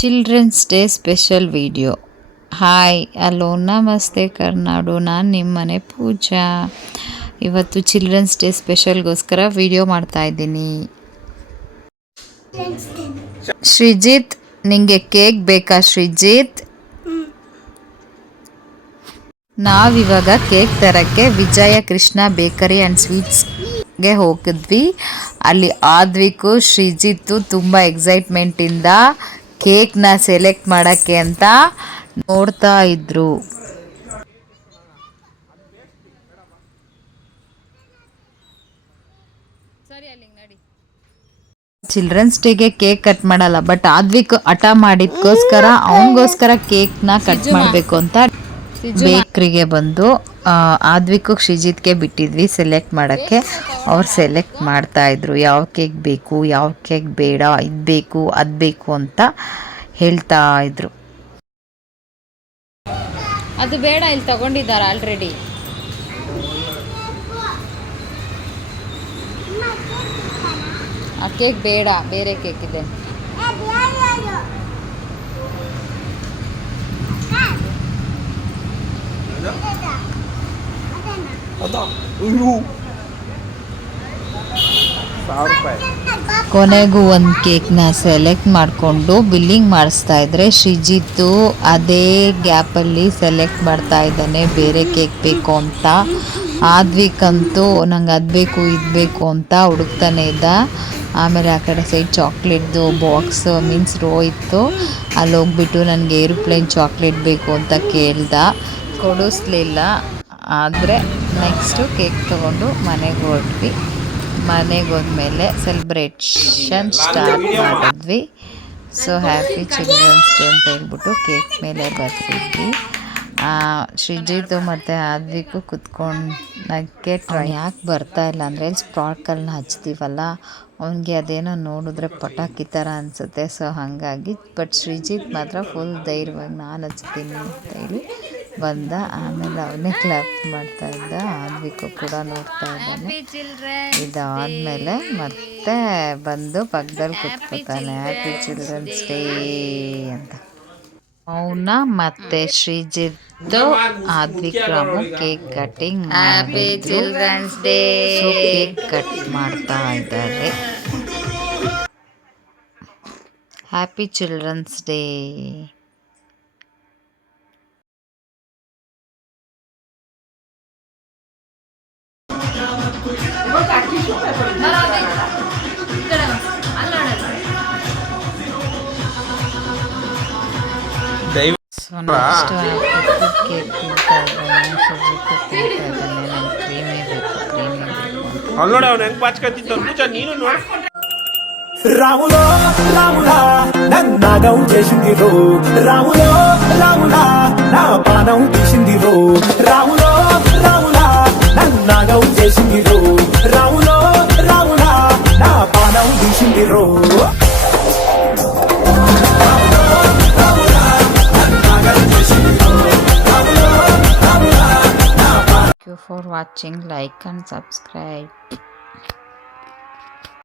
Children's Day special video. Hi, hello, ನಮಸ್ತೆ ಕರ್ನಾಡು. ನಾನು ನಿಮ್ಮ ಮನೆ ಪೂಜಾ. ಇವತ್ತು ಚಿಲ್ಡ್ರನ್ಸ್ ಡೇ ಸ್ಪೆಷಲ್ಗೋಸ್ಕರ ವಿಡಿಯೋ ಮಾಡ್ತಾ ಇದ್ದೀನಿ. ಶ್ರೀಜಿತ್, ನಿಂಗೆ ಕೇಕ್ ಬೇಕಾ? ಶ್ರೀಜಿತ್, ನಾವಿವಾಗ ಕೇಕ್ ತರಕ್ಕೆ ವಿಜಯ ಕೃಷ್ಣ ಬೇಕರಿ ಆ್ಯಂಡ್ ಸ್ವೀಟ್ಸ್ಗೆ ಹೋಗಿದ್ವಿ. ಅಲ್ಲಿ ಆದ್ವಿಕು ಶ್ರೀಜಿತ್ತು ತುಂಬ ಎಕ್ಸೈಟ್ಮೆಂಟಿಂದ ಕೇಕ್ನ ಸೆಲೆಕ್ಟ್ ಮಾಡೋಕ್ಕೆ ಅಂತ ನೋಡ್ತಾ ಇದ್ರು. ಚಿಲ್ಡ್ರನ್ಸ್ ಡೇಗೆ ಕೇಕ್ ಕಟ್ ಮಾಡಲ್ಲ, ಬಟ್ ಆದ್ವಿಕ್ ಹಠ ಮಾಡಿದ್ಕೋಸ್ಕರ ಅವನಿಗೋಸ್ಕರ ಕೇಕ್ನ ಕಟ್ ಮಾಡಬೇಕು ಅಂತ ಬೇಕ್ರಿಗೆ ಬಂದು ಆದ್ವಿಕ್ ಶ್ರೀಜಿತ್ಗೆ ಬಿಟ್ಟಿದ್ವಿ ಸೆಲೆಕ್ಟ್ ಮಾಡೋಕ್ಕೆ. ಅವ್ರು ಸೆಲೆಕ್ಟ್ ಮಾಡ್ತಾಯಿದ್ರು ಯಾವ ಕೇಕ್ ಬೇಕು, ಯಾವ ಕೇಕ್ ಬೇಡ, ಇದು ಬೇಕು ಅದು ಬೇಕು ಅಂತ ಹೇಳ್ತಾ ಇದ್ರು. ಅದು ಬೇಡ, ಇಲ್ಲಿ ತಗೊಂಡಿದ್ದಾರೆ ಆಲ್ರೆಡಿ. ಆ ಕೇಕ್ ಬೇಡ, ಬೇರೆ ಕೇಕ್ ಇದೆ. ಕೊನೆಗೂ ಒಂದು ಕೇಕ್ನ ಸೆಲೆಕ್ಟ್ ಮಾಡಿಕೊಂಡು ಬಿಲ್ಲಿಂಗ್ ಮಾಡಿಸ್ತಾ ಇದ್ರೆ ಶ್ರೀಜಿತ್ತು ಅದೇ ಗ್ಯಾಪಲ್ಲಿ ಸೆಲೆಕ್ಟ್ ಮಾಡ್ತಾ ಇದ್ದಾನೆ ಬೇರೆ ಕೇಕ್ ಬೇಕು ಅಂತ. ಆದ್ವಿಕ್ ಅಂತೂ ನಂಗೆ ಅದು ಬೇಕು ಇದು ಬೇಕು ಅಂತ ಹುಡುಕ್ತಾನೆ ಇದ್ದ. ಆಮೇಲೆ ಆ ಕಡೆ ಸೈಡ್ ಚಾಕ್ಲೇಟ್ದು ಬಾಕ್ಸ್ ಮೀನ್ಸ್ ರೋ ಇತ್ತು, ಅಲ್ಲಿ ಹೋಗ್ಬಿಟ್ಟು ನನಗೆ ಏರೋಪ್ಲೇನ್ ಚಾಕ್ಲೇಟ್ ಬೇಕು ಅಂತ ಕೇಳ್ದ. ಕೊಡಿಸ್ಲಿಲ್ಲ. ಆದರೆ ನೆಕ್ಸ್ಟು ಕೇಕ್ ತೊಗೊಂಡು ಮನೆಗೆ ಹೊರಟ್ವಿ. ಮನೆಗೆ ಹೋದ್ಮೇಲೆ ಸೆಲೆಬ್ರೇಷನ್ ಸ್ಟಾರ್ಟ್ ಮಾಡಿದ್ವಿ. ಸೊ ಹ್ಯಾಪಿ ಚಿಲ್ಡ್ರನ್ಸ್ ಡೇ ಅಂತ ಹೇಳ್ಬಿಟ್ಟು ಕೇಕ್ ಮೇಲೆ ಬರ್ತಿದ್ವಿ. ಶ್ರೀಜಿತು ಮತ್ತು ಆದ್ವಿಕು ಕುತ್ಕೊಂಡಕ್ಕೆ ಯಾಕೆ ಬರ್ತಾ ಇಲ್ಲ ಅಂದರೆ ಸ್ಪಾರ್ಕಲ್ನ ಹಚ್ತೀವಲ್ಲ, ಅವನಿಗೆ ಅದೇನೋ ನೋಡಿದ್ರೆ ಪಟಾಕಿ ಥರ ಅನಿಸುತ್ತೆ. ಸೊ ಹಾಗಾಗಿ ಬಟ್ ಶ್ರೀಜಿತ್ ಮಾತ್ರ ಫುಲ್ ಧೈರ್ಯವಾಗಿ ನಾನು ಹಚ್ತೀನಿ ಅಂತ ಹೇಳಿ ಬಂದ. ಆಮೇಲೆ ಅವನೇ ಕ್ಲಾಪ್ ಮಾಡ್ತಾ ಇದ್ದ. ಆದ್ವಿಕು ಕೂಡ ನೋಡ್ತಾ ಇದ್ದಾನೆ. ಇದಾದಮೇಲೆ ಮತ್ತೆ ಬಂದು ಪಕ್ಕದಲ್ಲಿ ಕುತ್ಕೋತಾನೆ ಹ್ಯಾಪಿ ಚಿಲ್ಡ್ರನ್ಸ್ ಡೇ ಅಂತ. ಅವನ ಮತ್ತೆ ಶ್ರೀಜಿತ್ ಆದ್ವಿಕ್ರಾಮು cake cutting happy children's day. Cake cut ಮಾಡ್ತಾ ಇದ್ದಾರೆ. Happy children's day. So next cake ತಿಂತಾ ಇದ್ದಾನೆ. ಸುಜಿತ್ ತಿಂತಾ ಇದ್ದಾನೆ. ನಂಗೆ ಕ್ರೀಮೇ ಬೇಕು, ಕ್ರೀಮೇ ಬೇಕು. రాములో రాములా నన్నాగం చేసిందిరో, రాములో రాములా నా పానం తీసిందిరో, రాములో రాములా నన్నాగం చేసిందిరో, రాములో రాములా నా పానం తీసిందిరో. Thank you for watching. Like and subscribe.